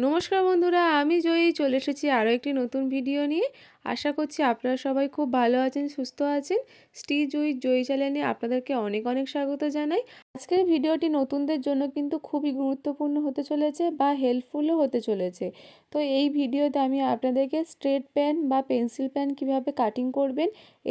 নমস্কার বন্ধুরা আমি জয়ী চলে এসেছি আরও একটি নতুন ভিডিও নিয়ে। আশা করছি আপনারা সবাই খুব ভালো আছেন, সুস্থ আছেন। স্টি জয়ী জয়ী চ্যানেলে আপনাদেরকে অনেক অনেক স্বাগত জানাই। আজকের ভিডিওটি নতুনদের জন্য কিন্তু খুবই গুরুত্বপূর্ণ হতে চলেছে বা হেল্পফুলও হতে চলেছে। তো এই ভিডিওতে আমি আপনাদেরকে স্ট্রেট প্যান বা পেন্সিল প্যান কীভাবে কাটিং করবেন,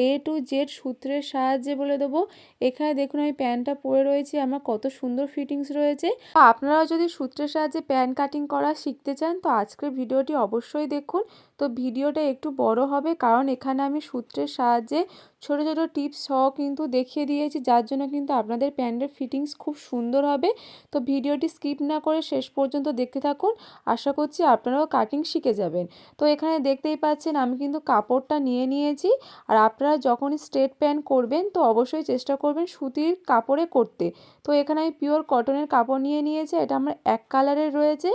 এ টু জেড সূত্রের সাহায্যে বলে দেবো। এখানে দেখুন আমি প্যানটা পরে রয়েছে, আমার কত সুন্দর ফিটিংস রয়েছে। আপনারাও যদি সূত্রের সাহায্যে প্যান কাটিং করা শিখতে চান, তো আজকের ভিডিওটি অবশ্যই দেখুন। তো ভিডিওটা একটু বড় হবে। কারণ এখানে আমি সূত্রের সাহায্যে ছোট ছোট টিপস সহ কিন্তু দেখিয়ে দিয়েছি, যার জন্য কিন্তু আপনাদের প্যান্টের ফিটিংস খুব সুন্দর হবে। তো ভিডিওটি স্কিপ না করে শেষ পর্যন্ত দেখতে থাকুন। আশা করছি আপনারাও কাটিং শিখে যাবেন। তো এখানে দেখতেই পাচ্ছেন, আমি কিন্তু কাপড়টা নিয়ে নিয়েছি। আর আপনারা যখন স্ট্রেট প্যান্ট করবেন, তো অবশ্যই চেষ্টা করবেন সুতির কাপড়ে করতে। তো এখানে আমি পিওর কটনের কাপড় নিয়ে নিয়েছি, এটা আমার এক কালারের রয়েছে।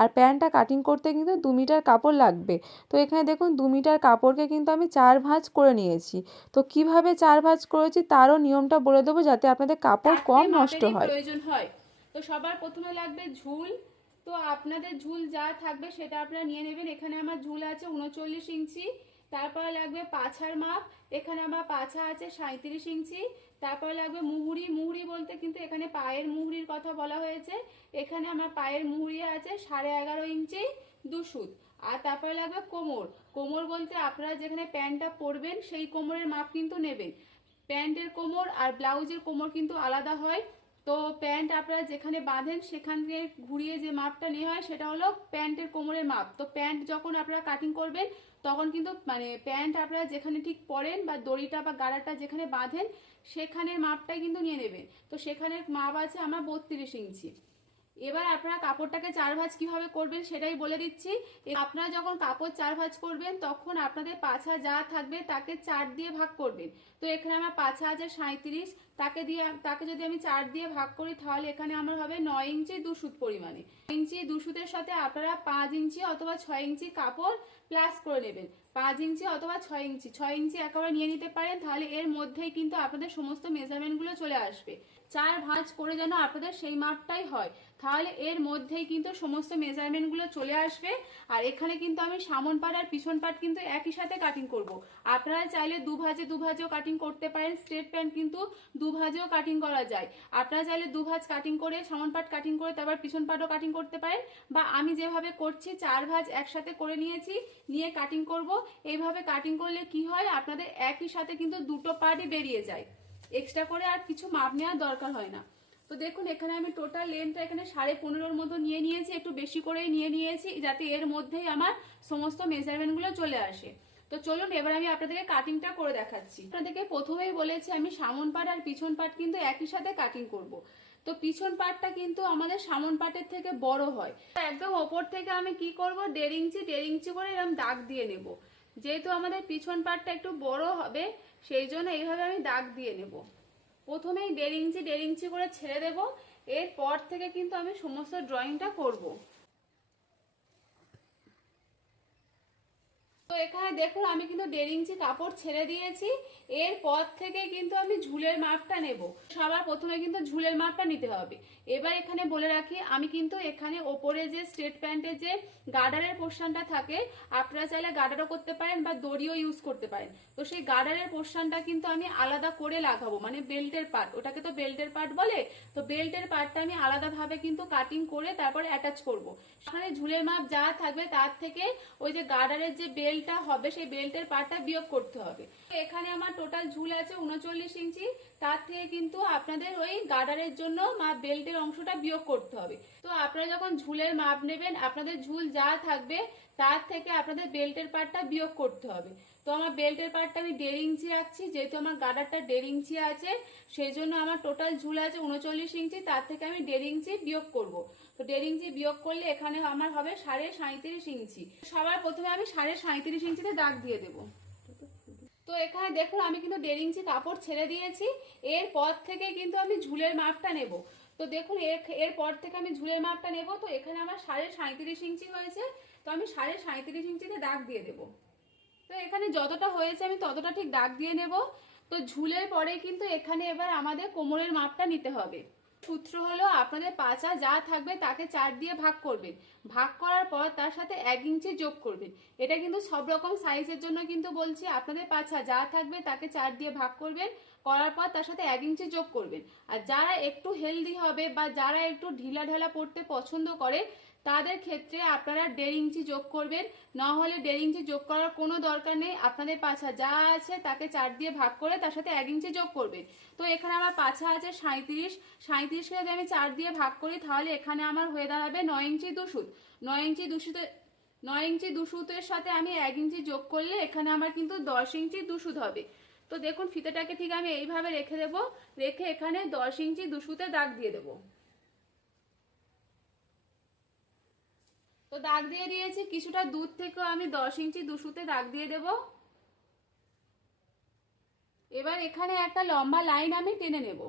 আর প্যান্টটা কাটিং করতে কিন্তু দু মিটার কাপড় লাগবে। তো এখানে দেখুন, দু মিটার কাপড়কে কিন্তু আমি চার ভাঁজ করে নিয়েছি। তো কীভাবে চার ভাঁজ করেছি তারও নিয়মটা বলে দেবো যাতে আপনাদের কাপড় কম নষ্ট হয়। প্রয়োজন হয়। তো সবার প্রথমে লাগবে ঝুল। তো আপনাদের ঝুল যা থাকবে সেটা আপনারা নিয়ে নেবেন। এখানে আমার ঝুল আছে উনচল্লিশ ইঞ্চি তারপরে লাগবে পাছার মাপ। এখানে আমার পাছা আছে সাঁত্রিশ ইঞ্চি তারপরে লাগবে মুহুরি। মুহুরি বলতে কিন্তু এখানে পায়ের মুহুরির কথা বলা হয়েছে। এখানে আমার পায়ের মুহুরি আছে সাড়ে এগারো ইঞ্চি দুশুত আর তারপরে লাগবে কোমর। কোমর বলতে আপনারা যেখানে প্যান্টটা পরবেন, সেই কোমরের মাপ কিন্তু নেবেন। প্যান্টের কোমর আর ব্লাউজের কোমর কিন্তু আলাদা হয়। তো প্যান্ট আপনারা যেখানে বাঁধেন, সেখান থেকে ঘুরিয়ে যে মাপটা নেওয়া হয়, সেটা হলো প্যান্টের কোমরের মাপ। তো প্যান্ট যখন আপনারা কাটিং করবেন, তখন কিন্তু মানে প্যান্ট আপনারা যেখানে ঠিক পরেন বা দড়িটা বা গাড়াটা যেখানে বাঁধেন, সেখানের মাপটাই কিন্তু নিয়ে নেবেন। তো সেখানের মাপ আছে আমার বত্রিশ ইঞ্চি। এবার আপনারা কাপড়টাকে চার ভাঁজ কীভাবে করবেন সেটাই বলে দিচ্ছি। আপনারা যখন কাপড় চার ভাঁজ করবেন, তখন আপনাদের পাছা যা থাকবে তাকে চার দিয়ে ভাগ করবেন। তো এখানে আমার পাছা আছে সাঁত্রিশ তাকে দিয়ে তাকে যদি আমি চার দিয়ে ভাগ করি, তাহলে এখানে আমার হবে নয় ইঞ্চি দুশুত পরিমাণে। ইঞ্চি দুশুতের সাথে আপনারা পাঁচ ইঞ্চি অথবা ছয় ইঞ্চি কাপড় প্লাস করে নেবেন। পাঁচ ইঞ্চি অথবা ছয় ইঞ্চি ছয় ইঞ্চি একেবারে নিয়ে নিতে পারেন, তাহলে এর মধ্যেই কিন্তু আপনাদের সমস্ত মেজারমেন্টগুলো চলে আসবে। চার ভাঁজ করে যেন আপনাদের সেই মাপটাই হয়। তাহলে এর মধ্যেই কিন্তু সমস্ত মেজারমেন্টগুলো চলে আসবে। আর এখানে কিন্তু আমি সামন পাট আর পিছন পাট কিন্তু একই সাথে কাটিং করব। আপনারা চাইলে দু ভাজে দু ভাজেও কাটিং করতে পারেন স্ট্রেট প্যান্ট কিন্তু দু ভাজেও কাটিং করা যায়। আপনারা চাইলে দু ভাজ কাটিং করে, সামন পাট কাটিং করে, তারপর পিছন পাটও কাটিং করতে পারেন। বা আমি যেভাবে করছি, চার ভাজ একসাথে করে নিয়েছি, নিয়ে কাটিং করব। এইভাবে কাটিং করলে কি হয়? আপনাদের একই সাথে কিন্তু দুটো পার্টই বেরিয়ে যায়। এক্সট্রা করে আর কিছু মাপ নেওয়ার দরকার হয় না। তো দেখুন, এখানে আমি টোটাল লেনটা এখানে সাড়ে পনেরোর মতো নিয়ে নিয়েছি, একটু বেশি করেই নিয়ে নিয়েছি, যাতে এর মধ্যেই আমার সমস্ত মেজারমেন্টগুলো চলে আসে। তো চলুন, এবার আমি আপনাদেরকে কাটিংটা করে দেখাচ্ছি। আপনাদেরকে প্রথমেই বলেছি, আমি সামন পাট আর পিছন পাট কিন্তু একই সাথে কাটিং করব। তো পিছন পাটটা কিন্তু আমাদের সামন পাটের থেকে বড় হয়। একদম ওপর থেকে আমি কি করব? দেড় ইঞ্চি দেড় ইঞ্চি করে এরকম দাগ দিয়ে নেব। যেহেতু আমাদের পিছন পাটটা একটু বড় হবে, সেই জন্য এইভাবে আমি দাগ দিয়ে নেব। প্রথমেই দেড় ইঞ্চি দেড় ইঞ্চি করে ছেড়ে দেব। এরপর থেকে কিন্তু আমি সমস্ত ড্রয়িংটা করব। তো এখানে দেখুন, আমি কিন্তু দেড় ইঞ্চি কাপড় ছেড়ে দিয়েছি। এরপর থেকে কিন্তু আমি ঝুলের মাপটা নেব। সবার প্রথমে কিন্তু ঝুলের মাপটা নিতে হবে। এবার এখানে বলে রাখি, আমি কিন্তু এখানে ওপরে যে স্ট্রেট প্যান্টের যে গার্ডারের পোর্শনটা থাকে, আপনারা চাইলে গার্ডারও করতে পারেন বা দড়িও ইউজ করতে পারেন। তো সেই গার্ডারের পোর্শনটা কিন্তু আমি আলাদা করে লাগাবো মানে বেল্টের পার্ট। ওটাকে তো বেল্টের পার্ট বলে? তো বেল্টের পার্টটা আমি আলাদাভাবে কিন্তু কাটিং করে তারপর অ্যাটাচ করব। এখানে ঝুলের মাপ যা থাকবে তার থেকে ওই যে গার্ডারের যে বেল্টটা হবে, সেই বেল্টের পার্টটা বিয়োগ করতে হবে। এখানে আমার টোটাল ঝুল আছে উনচল্লিশ ইঞ্চি। তার থেকে কিন্তু আপনাদের ওই গার্ডারের জন্য মাপ বেল্টের অংশটা বিয়োগ করতে হবে। তো আপনারা যখন ঝুলের মাপ নেবেন, আপনাদের ঝুল যা থাকবে তার থেকে আপনাদের বেল্টের পার্টটা বিয়োগ করতে হবে। তো আমার বেল্টের পার্টটা আমি দেড় ইঞ্চি রাখছি যেহেতু আমার গার্ডারটা দেড় ইঞ্চি আছে, সেই জন্য আমার টোটাল ঝুল আছে উনচল্লিশ ইঞ্চি, তার থেকে আমি দেড় ইঞ্চি বিয়োগ করব। তো দেড় ইঞ্চি বিয়োগ করলে এখানে আমার হবে সাড়ে সাঁত্রিশ ইঞ্চি। সবার প্রথমে আমি সাড়ে সাঁত্রিশ ইঞ্চিতে দাগ দিয়ে দেবো। তো এখানে দেখুন, আমি কিন্তু দেড় ইঞ্চি কাপড় ছেড়ে দিয়েছি। এরপর থেকে কিন্তু আমি ঝুলের মাপটা নেব। তো দেখুন, এর- এরপর থেকে আমি ঝুলের মাপটা নেব। তো এখানে আমার সাড়ে সাঁত্রিশ ইঞ্চি হয়েছে। তো আমি সাড়ে সাঁত্রিশ ইঞ্চিতে দাগ দিয়ে দেবো। তো এখানে যতটা হয়েছে আমি ততটা ঠিক দাগ দিয়ে নেব। তো ঝুলের পরে কিন্তু এখানে এবার আমাদের কোমরের মাপটা নিতে হবে। সূত্র হলো আপনাদের পাচা, যা থাকবে তাকে চার দিয়ে ভাগ করবেন। ভাগ করার পর তার সাথে এক ইঞ্চি যোগ করবেন। এটা কিন্তু সব রকম সাইজের জন্য কিন্তু বলছি, আপনাদের পাছা যা থাকবে তাকে চার দিয়ে ভাগ করবেন। করার পর তার সাথে এক ইঞ্চি যোগ করবেন। আর যারা একটু হেলদি হবে বা যারা একটু ঢিলা ঢালা পড়তে পছন্দ করে তাদের ক্ষেত্রে আপনারা দেড় ইঞ্চি যোগ করবেন, না হলে দেড় ইঞ্চি যোগ করার কোনো দরকার নেই। আপনাদের পাছা যা আছে তাকে চার দিয়ে ভাগ করে তার সাথে এক ইঞ্চি যোগ করবেন। তো এখানে আমার পাছা আছে সাঁত্রিশ সাঁত্রিশকে যদি আমি চার দিয়ে ভাগ করি তাহলে এখানে আমার হয়ে দাঁড়াবে নয় ইঞ্চি দুশুত নয় ইঞ্চি দুশুতে নয় ইঞ্চি দুশুতের সাথে আমি এক ইঞ্চি যোগ করলে এখানে আমার কিন্তু দশ ইঞ্চি দুশুত হবে। তো দেখুন ফিতেটাকে ঠিক আমি এইভাবে রেখে দেব, রেখে এখানে দশ ইঞ্চি দুশুতে দাগ দিয়ে দেবো। তো দাগ দিয়ে দিয়েছি, কিছুটা দূর থেকেও আমি দশ ইঞ্চি দুশুতে দাগ দিয়ে দেব। এবার এখানে একটা লম্বা লাইন আমি টেনে নেব।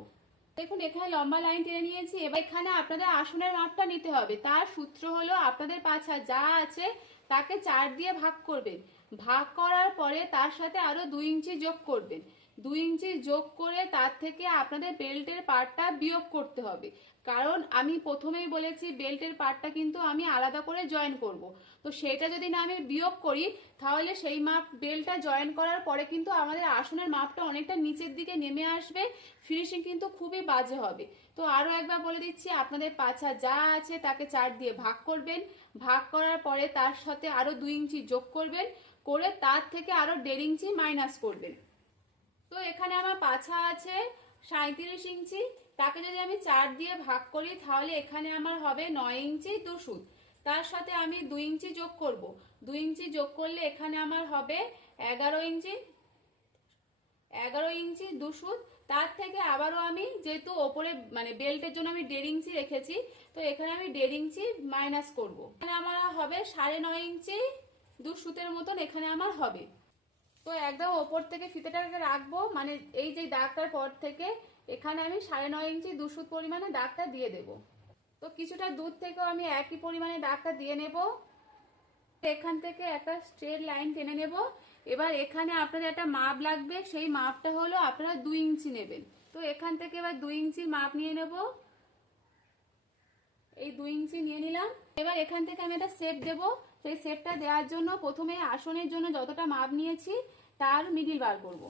দেখুন, এখানে লম্বা লাইন টেনে নিয়েছি। এবার এখানে আপনাদের আসনের মাপটা নিতে হবে। তার সূত্র হলো আপনাদের পাছা যা আছে তাকে চার দিয়ে ভাগ করবেন। ভাগ করার পরে তার সাথে আরও দুই ইঞ্চি যোগ করবেন। দুই ইঞ্চি যোগ করে তার থেকে আপনাদের বেল্টের পার্টটা বিয়োগ করতে হবে। কারণ আমি প্রথমেই বলেছি বেল্টের পার্টটা কিন্তু আমি আলাদা করে জয়েন করব। তো সেটা যদি না আমি বিয়োগ করি, তাহলে সেই মাপ বেল্টটা জয়েন করার পরে কিন্তু আমাদের আসনের মাপটা অনেকটা নিচের দিকে নেমে আসবে ফিনিশিং কিন্তু খুবই বাজে হবে। তো আরও একবার বলে দিচ্ছি, আপনাদের পাছা যা আছে তাকে চার দিয়ে ভাগ করবেন। ভাগ করার পরে তার সাথে আরও দুই ইঞ্চি যোগ করবেন, করে তার থেকে আরও দেড় ইঞ্চি মাইনাস করবেন। তো এখানে আমার পাছা আছে সাঁত্রিশ ইঞ্চি। তাকে যদি আমি চার দিয়ে ভাগ করি, তাহলে এখানে আমার হবে নয় ইঞ্চি দুশুদ তার সাথে আমি দুই ইঞ্চি যোগ করব। দুই ইঞ্চি যোগ করলে এখানে আমার হবে এগারো ইঞ্চি। এগারো ইঞ্চি দুশুদ তার থেকে আবারও আমি যেহেতু ওপরে মানে বেল্টের জন্য আমি দেড় ইঞ্চি রেখেছি, তো এখানে আমি দেড় ইঞ্চি মাইনাস করব। এখানে আমার হবে সাড়ে নয় ইঞ্চি দু সুতের মতন এখানে আমার হবে। তো একদম ওপর থেকে ফিতেটাকে রাখব মানে এই যে দাগটার পর থেকে এখানে আমি সাড়ে নয় ইঞ্চি দুশুত পরিমাণে দাগটা দিয়ে দেব। তো কিছুটা দূর থেকেও আমি একই পরিমাণে দাগটা দিয়ে নেব। এখান থেকে একটা স্ট্রেট লাইন টেনে নেব। এবার এখানে আপনাদের একটা মাপ লাগবে, সেই মাপটা হলো আপনারা দুই ইঞ্চি নেবেন। তো এখান থেকে এবার দুই ইঞ্চির মাপ নিয়ে নেব। এই দুই ইঞ্চি নিয়ে নিলাম। এবার এখান থেকে আমি একটা সেপ দেব। সেই শেপটা দেওয়ার জন্য প্রথমে আসনের জন্য যতটা মাপ নিয়েছি, তার মিডিল বার করব।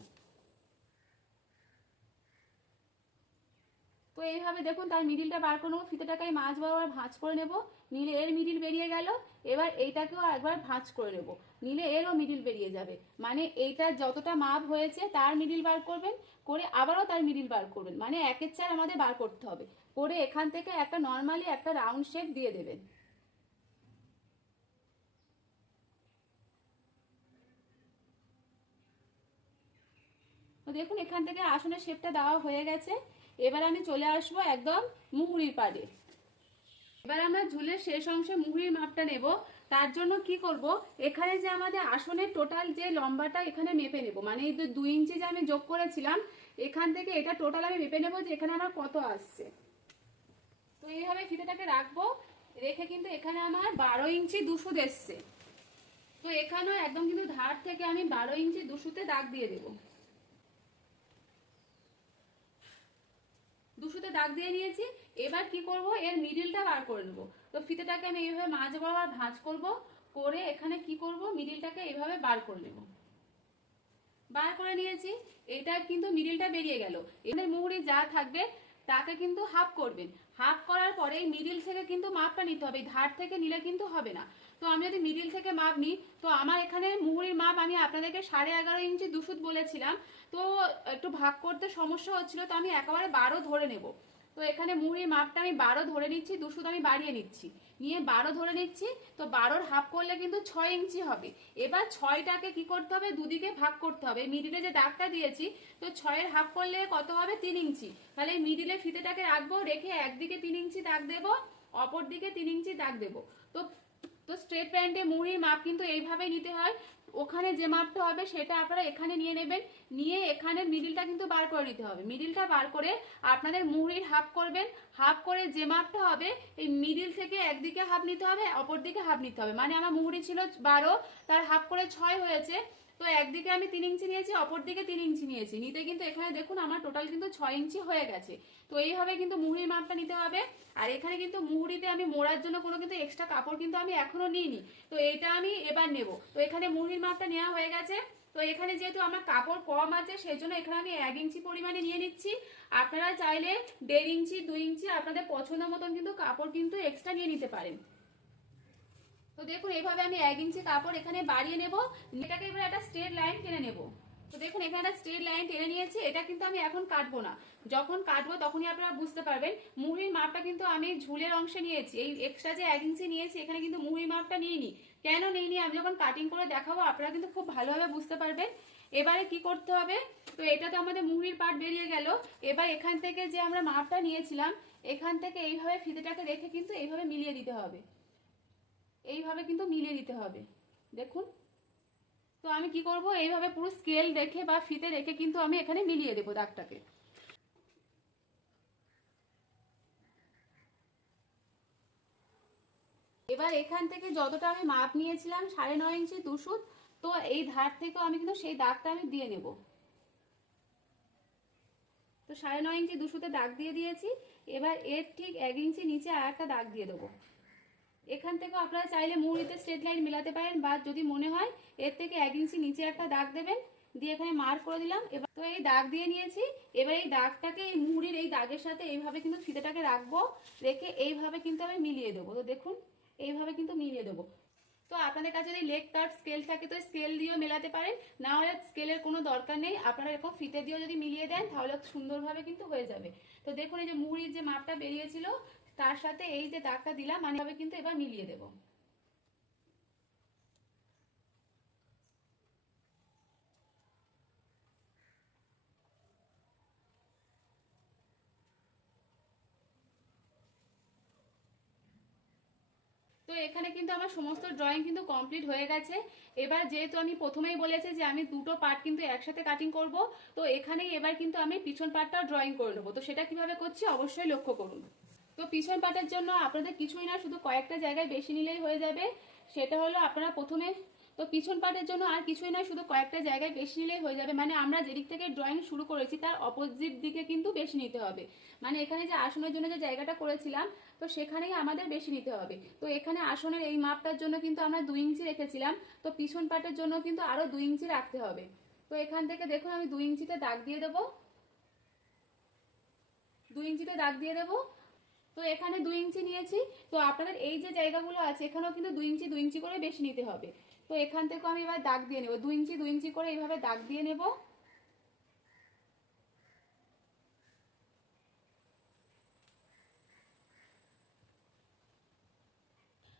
তো এইভাবে দেখুন, তার মিডিলটা বার করে নেব ফিতেটাকে মাছ বরাবর ভাঁজ করে নেব। নিলে এর মিডিল বেরিয়ে গেল, এবার এইটাকেও একবার ভাঁজ করে নেব। নিলে এরও মিডিল বেরিয়ে যাবে। মানে এইটার যতটা মাপ হয়েছে, তার মিডিল বার করবেন, করে আবারও তার মিডিল বার করবেন। মানে একের চার আমাদের বার করতে হবে। করে এখান থেকে একটা নর্মালি একটা রাউন্ড শেপ দিয়ে দেবেন। দেখুন, এখান থেকে আসনের শেপটা দেওয়া হয়ে গেছে। এবার আমি চলে আসব একদম মুহুরির পাড়ে। এবার আমরা ঝুলের শেষ অংশে মুহুরির মাপটা নেব। তার জন্য কি করব? এখানে যে আমাদের আসনের টোটাল যে লম্বাটা এখানে মেপে নেব। মানে এই দুই ইঞ্চি যে আমি যোগ করেছিলাম, এখান থেকে এটা টোটাল আমি মেপে নেব যে এখানে আমার কত আসছে। তো এইভাবে ফিতেটাকে রাখব। রেখে কিন্তু এখানে আমার বারো ইঞ্চি দুশো এসছে তো এখানেও একদম কিন্তু ধার থেকে আমি বারো ইঞ্চি দুশোতে দাগ দিয়ে দেবো। দুশোতে দাগ দিয়ে নিয়েছি। এবার কি করব? এর মিডিলটা বার করে নেব। তো ফিতেটাকে আমি এইভাবে মাঝ বরাবর ভাঁজ করব। করে এখানে কি করব? মিডিলটাকে এইভাবে বার করে নেব। বার করে নিয়েছি। এটা কিন্তু মিডিলটা বেরিয়ে গেল। এদের মুহুরি যা থাকবে, তাকে কিন্তু হাফ করবেন। হাফ করার পরে এই মিডিল থেকে কিন্তু মাপটা নিতে হবে। ধার থেকে নিলে কিন্তু হবে না। তো আমি যদি মিডিল থেকে মাপ নিই, তো আমার এখানে মুহুরির মাপ আমি আপনাদেরকে সাড়ে এগারো ইঞ্চি দুশুত বলেছিলাম। তো একটু ভাগ করতে সমস্যা হচ্ছিল, তো আমি একেবারে বারো ধরে নেব। তো এখানে মুড়ির মাপটা আমি বারো ধরে নিচ্ছি দুশুদ আমি বাড়িয়ে নিচ্ছি। নিয়ে বারো ধরে নিচ্ছি, তো বারোর হাফ করলে কিন্তু ছয় ইঞ্চি হবে। এবার ছয়টাকে কি করতে হবে? দুদিকে ভাগ করতে হবে। মিডিলে যে দাগটা দিয়েছি, তো ছয়ের হাফ করলে কত হবে? তিন ইঞ্চি। তাহলে মিডিলে ফিতেটাকে রাখব, রেখে একদিকে তিন ইঞ্চি দাগ দেবো অপর দিকে তিন ইঞ্চি দাগ দেবো। তো তো স্ট্রেট প্যান্টে মুড়ির মাপ কিন্তু এইভাবেই নিতে হয়। ওখানে যে মাপটা হবে সেটা আপনারা এখানে নিয়ে নেবেন। নিয়ে এখানে মিডিলটা কিন্তু বার করে নিতে হবে। মিডিলটা বার করে আপনাদের মুহুরির হাফ করবেন। হাফ করে যে মাপটা হবে, এই মিডিল থেকে একদিকে হাফ নিতে হবে অপর দিকে হাফ নিতে হবে। মানে আমার মুহুরি ছিল বারো, তার হাফ করে ছয় হয়েছে। তো একদিকে আমি তিন ইঞ্চি নিয়েছি অপর দিকে তিন ইঞ্চি নিয়েছি। নিতে কিন্তু এখানে দেখুন আমার টোটাল কিন্তু ছয় ইঞ্চি হয়ে গেছে। তো এইভাবে কিন্তু মুহুরির মাপটা নিতে হবে। আর এখানে কিন্তু মুহুরিতে আমি মোড়ার জন্য কোনো কিন্তু এক্সট্রা কাপড় কিন্তু আমি এখনও নিইনি। তো এটা আমি এবার নেব। তো এখানে মুহুরির মাপটা নেওয়া হয়ে গেছে। তো এখানে যেহেতু আমার কাপড় কম আছে সেই জন্য এখানে আমি এক ইঞ্চি পরিমাণে নিয়ে নিচ্ছি। আপনারা চাইলে দেড় ইঞ্চি, দুই ইঞ্চি আপনাদের পছন্দ মতন কিন্তু কাপড় কিন্তু এক্সট্রা নিয়ে নিতে পারেন। তো দেখুন এইভাবে আমি এক ইঞ্চি কাপড় এখানে বাড়িয়ে নেব। এটাকে এবার একটা স্ট্রেট লাইন টেনে নেব। তো দেখুন, এখানে একটা স্ট্রেট লাইন টেনে নিয়েছি। এটা কিন্তু আমি এখন কাটবো না। যখন কাটবো তখনই আপনারা বুঝতে পারবেন মুহুরির মাপটা কিন্তু আমি ঝুলের অংশে নিয়েছি। এই এক্সট্রা যে এক ইঞ্চি নিয়েছি, এখানে কিন্তু মুহুরির মাপটা নিইনি। কেন নিইনি? আমি যখন কাটিং করে দেখাবো, আপনারা কিন্তু খুব ভালোভাবে বুঝতে পারবেন। এবারে কি করতে হবে? তো এটা তো আমাদের মুহুরির পাট বেরিয়ে গেল। এবার এখান থেকে যে আমরা মাপটা নিয়েছিলাম, এখান থেকে এইভাবে ফিতেটাকে রেখে কিন্তু এইভাবে মিলিয়ে দিতে হবে। এইভাবে কিন্তু মিলিয়ে দিতে হবে। দেখুন। তো আমি কি করব? এইভাবে পুরো স্কেল দেখে বা ফিতে রেখে কিন্তু আমি এখানে মিলিয়ে দেবো দাগটাকে। এবার এখান থেকে যতটা আমি মাপ নিয়েছিলাম, সাড়ে নয় ইঞ্চি দুশুত তো এই ধার থেকেও আমি কিন্তু সেই দাগটা আমি দিয়ে নেব। তো সাড়ে নয় ইঞ্চি দুশুতে দাগ দিয়ে দিয়েছি, এবার এর ঠিক এক ইঞ্চি নিচে আর একটা দাগ দিয়ে দেবো। এখান থেকে আপনারা চাইলে মুড়িতে স্ট্রেট লাইন মেলাতে পারেন, বা যদি মনে হয় এর থেকে এক ইঞ্চি নিচে একটা দাগ দেবেন, দিয়ে এখানে মার্ক করে দিলাম। এবার তো এই দাগ দিয়ে নিয়েছি, এবার এই দাগটাকে, এই মুড়ির এই দাগের সাথে এইভাবে কিন্তু ফিতেটাকে রাখব, রেখে এইভাবে কিন্তু আমি মিলিয়ে দেবো। তো দেখুন এইভাবে কিন্তু মিলিয়ে দেবো। তো আপনাদের কাছে যদি লেগ কাট স্কেল থাকে, তো স্কেল দিয়েও মেলাতে পারেন। না হলে স্কেলের কোনো দরকার নেই। আপনারা এরকম ফিতে দিয়েও যদি মিলিয়ে দেন, তাহলে সুন্দরভাবে কিন্তু হয়ে যাবে। তো দেখুন, এই যে মুড়ির যে মাপটা বেরিয়েছিল, তার সাথে এই যে দাগটা দিলাম মানে কিন্তু এবার মিলিয়ে দেব। তো এখানে কিন্তু আমার সমস্ত ড্রয়িং কিন্তু কমপ্লিট হয়ে গেছে। এবার যেহেতু আমি প্রথমেই বলেছি যে আমি দুটো পার্ট কিন্তু একসাথে কাটিং করব, তো এখানেই এবার কিন্তু আমি পিছন পার্টটাও ড্রয়িং করে নেব। তো সেটা কীভাবে করছি অবশ্যই লক্ষ্য করুন। তো পিছন পার্টের জন্য আপনাদের কিছুই না, শুধু কয়েকটা জায়গায় বেশি নিলেই হয়ে যাবে। সেটা হলো আপনারা প্রথমে তো পিছন পাটের জন্য আর কিছুই নয়, শুধু কয়েকটা জায়গায় বেশি নিলেই হয়ে যাবে। মানে আমরা যেদিক থেকে ড্রয়িং শুরু করেছি, তার অপোজিট দিকে কিন্তু বেশি নিতে হবে। মানে এখানে যে আসনের জন্য যে জায়গাটা করেছিলাম, তো সেখানেই আমাদের বেশি নিতে হবে। তো এখানে আসনের এই মাপটার জন্য কিন্তু আমরা দুই ইঞ্চি রেখেছিলাম, তো পিছন পাটের জন্য কিন্তু আরও দুই ইঞ্চি রাখতে হবে। তো এখান থেকে দেখুন, আমি দুই ইঞ্চিতে দাগ দিয়ে দেবো। দুই ইঞ্চিতে দাগ দিয়ে দেবো। তো এখানে দুই ইঞ্চি নিয়েছি। তো আপনাদের এই যে জায়গাগুলো আছে, এখানেও কিন্তু দুই ইঞ্চি দুই ইঞ্চি করে বেশি নিতে হবে। তো এখান থেকে আমি এবার দাগ দিয়ে নেব। দু ইঞ্চি দু ইঞ্চি করে এইভাবে দাগ দিয়ে নেব।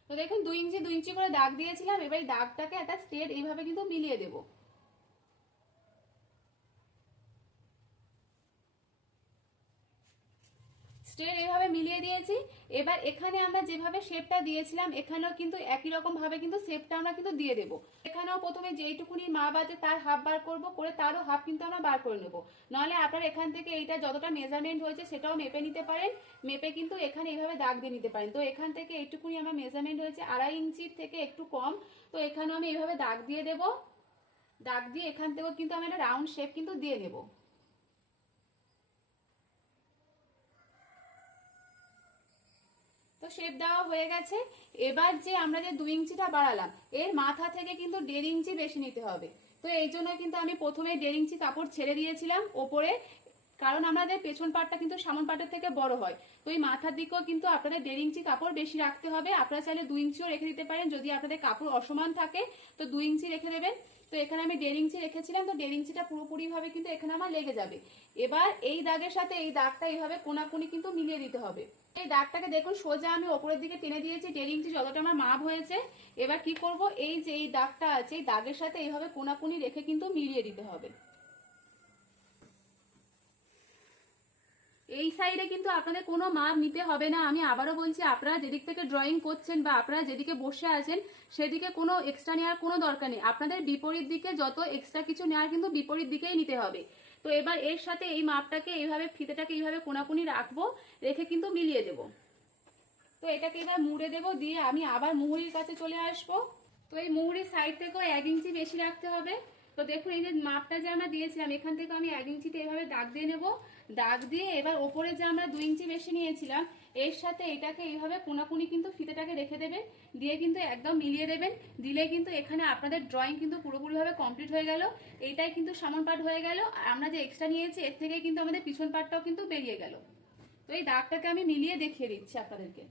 তো দেখুন, দুই ইঞ্চি দুই ইঞ্চি করে দাগ দিয়েছিলাম। এবার দাগটাকে একটা স্টেট এইভাবে কিন্তু মিলিয়ে দেবো। স্ট্রেট এইভাবে মিলিয়ে দিয়েছি। এবার এখানে আমরা যেভাবে শেপটা দিয়েছিলাম, এখানেও কিন্তু একই রকম ভাবে কিন্তু শেপটা আমরা কিন্তু দিয়ে দেবো। এখানেও প্রথমে যেইটুকুনি মাপ আছে তার হাফ বার করব, করে তারও হাফ কিন্তু আমরা বার করে নেব। নাহলে আপনার এখান থেকে এইটা যতটা মেজারমেন্ট হয়েছে সেটাও মেপে নিতে পারেন। মেপে কিন্তু এখানে এইভাবে দাগ দিয়ে নিতে পারেন। তো এখান থেকে এইটুকুনি আমার মেজারমেন্ট হয়েছে, আড়াই ইঞ্চির থেকে একটু কম। তো এখানেও আমি এইভাবে দাগ দিয়ে দেব। দাগ দিয়ে এখান থেকেও কিন্তু আমি একটা রাউন্ড শেপ কিন্তু দিয়ে দেবো। শেপ দেওয়া হয়ে গেছে। এবার যে আমরা যে দুই ইঞ্চিটা বাড়ালাম, এর মাথা থেকে কিন্তু দেড় ইঞ্চি বেশি নিতে হবে। তো এই জন্য কিন্তু আমি প্রথমে দেড় ইঞ্চি কাপড় ছেড়ে দিয়েছিলাম ওপরে, কারণ আমাদের পেছন পাটটা কিন্তু সামন পাটের থেকে বড় হয়। তো এই মাথার দিকেও কিন্তু আপনাদের দেড় ইঞ্চি কাপড় বেশি রাখতে হবে। আপনারা চাইলে দুই ইঞ্চিও রেখে দিতে পারেন, যদি আপনাদের কাপড় অসমান থাকে, তো দুই ইঞ্চি রেখে দেবেন। তো এখানে আমি দেড় ইঞ্চি রেখেছিলাম, তো দেড় ইঞ্চিটা পুরোপুরিভাবে কিন্তু এখানে আমার লেগে যাবে। এবার এই দাগের সাথে এই দাগটা এইভাবে কোনাকুনি কিন্তু মিলিয়ে দিতে হবে। এই দাগটাকে দেখুন, সোজা আমি ওপরের দিকে টেনে দিয়েছি দেড় যতটা আমার মাপ হয়েছে। এবার কি করব? এই যে এই দাগটা আছে, এই দাগের সাথে এইভাবে কোনাকুনি রেখে কিন্তু মিলিয়ে দিতে হবে। এই সাইডে কিন্তু আপনাদের কোনো মাপ নিতে হবে না। আমি আবারও বলছি, আপনারা যেদিক থেকে ড্রয়িং করছেন বা আপনারা যেদিকে বসে আছেন, সেদিকে কোনো এক্সট্রা নেওয়ার কোনো দরকার নেই। আপনাদের বিপরীত দিকে যত এক্সট্রা কিছু নেওয়ার কিন্তু বিপরীত দিকেই নিতে হবে। তো এবার এর সাথে এই মাপটাকে, এইভাবে ফিতেটাকে এইভাবে কোনাকুনি রাখব, রেখে কিন্তু মিলিয়ে দেব। তো এটাকে এবার মুড়ে দেব, দিয়ে আমি আবার মুহুরির কাছে চলে আসব। তো এই মুহুরির সাইড থেকেও এক ইঞ্চি বেশি রাখতে হবে। তো দেখুন, এই যে মাপটা যে আমরা দিয়েছিলাম, এখান থেকে আমি এক ইঞ্চিতে এভাবে দাগ দিয়ে নেব। দাগ দিয়ে এবার ওপরে যে আমরা দুই ইঞ্চি বেশি নিয়েছিলাম, এর সাথে এটাকে এইভাবে কোনাকুনি কিন্তু ফিতেটাকে রেখে দেবেন, দিয়ে কিন্তু একদম মিলিয়ে দেবেন। দিলে কিন্তু এখানে আপনাদের ড্রয়িং কিন্তু পুরোপুরিভাবে কমপ্লিট হয়ে গেল। এইটাই কিন্তু সামন পার্ট হয়ে গেল। আর আমরা যে এক্সট্রা নিয়েছি, এর থেকে কিন্তু আমাদের পিছন পার্টটাও কিন্তু বেরিয়ে গেল। তো এই দাগটাকে আমি মিলিয়ে দেখিয়ে দিচ্ছি আপনাদেরকে।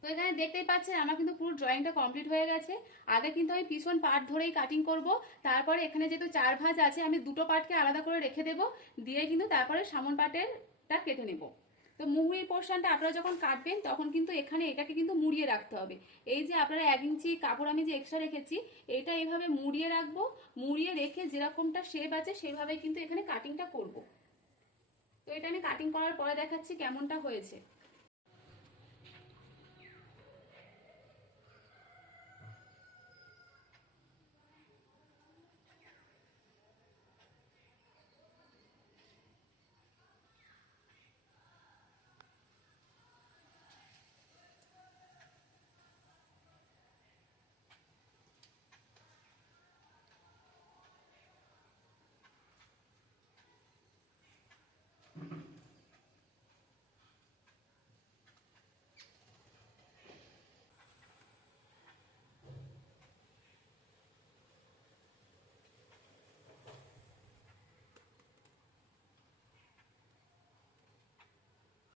তো এখানে দেখতেই পাচ্ছেন, আমার কিন্তু পুরো ড্রয়িংটা কমপ্লিট হয়ে গেছে। আগে কিন্তু আমি পিছন পার্ট ধরেই কাটিং করব। তারপরে এখানে যেহেতু চার ভাঁজ আছে, আমি দুটো পার্টকে আলাদা করে রেখে দেব। দিয়ে কিন্তু তারপরে সামন পার্টেরটা কেটে নেব। তো মুহুরির পোর্শনটা আপনারা যখন কাটবেন, তখন কিন্তু এখানে এটাকে কিন্তু মুড়িয়ে রাখতে হবে। এই যে আপনারা এক ইঞ্চি কাপড় আমি যে এক্সট্রা রেখেছি, এটা এইভাবে মুড়িয়ে রাখব। মুড়িয়ে রেখে যেরকমটা শেপ আছে সেভাবে কিন্তু এখানে কাটিংটা করব। তো এটা আমি কাটিং করার পরে দেখাচ্ছি কেমনটা হয়েছে।